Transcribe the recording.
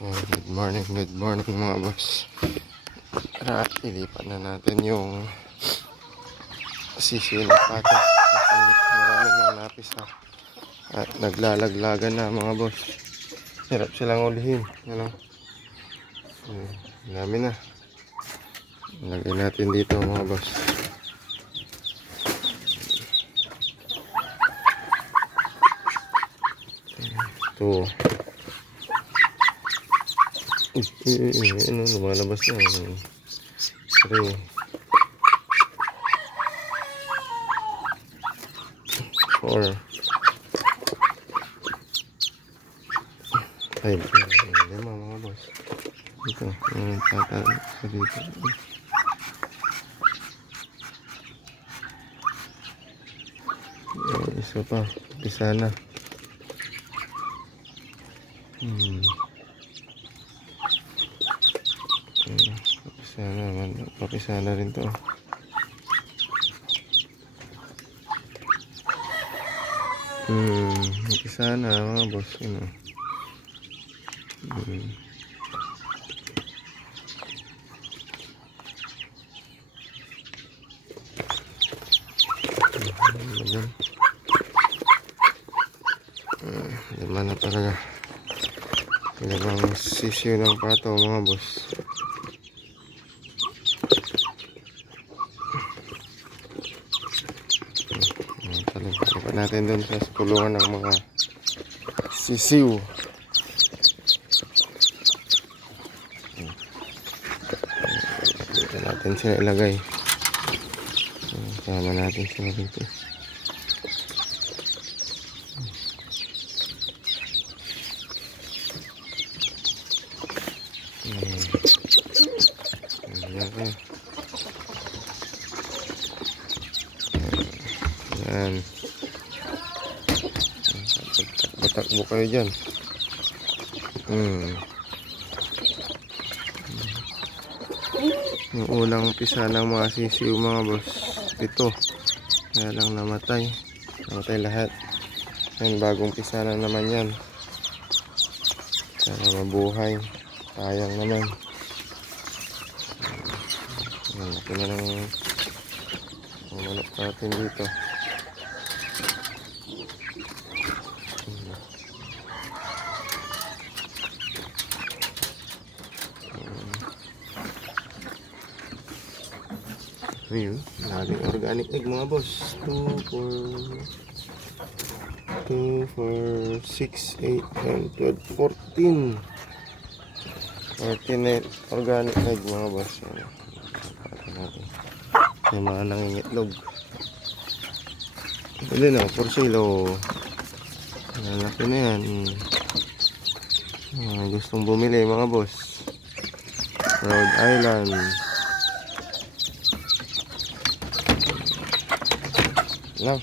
Good morning mga boss. Tara, ilipat na natin yung sisiyo ng pato kasi marami ng napis at naglalaglagan na mga boss. Hirap silang ulihin, dami na. Lagyan natin dito mga boss. Ito. Lumalabas na. 3, 4, 5. Lima mga boss. Ito, tatal sa dito. Isa pa, isa na. Papisa na rin to. Papisa na mga boss, Lima na talaga. Limang sisiyo ng pato mga boss. Lipat natin dun sa kulungan ng mga sisiw. Dito natin sila ilagay. Sama natin sila dito. Yan. Takbo kayo dyan. Yung unang pisa ng mga sisiw mga boss, ito. Kaya lang namatay. Namatay lahat. Yan, bagong pisa na naman yan. Sana mabuhay. Sayang naman. Laki na ng manok natin dito. Ayun, laging organic egg mga boss. 2, 4, 6, 8, 9, 12, 14. 14 organic egg mga boss. Yung mga nangingitlog. Pwede na, 4 kilo. Lalaki na yan. Gustong bumili mga boss. Rhode Island. Lang.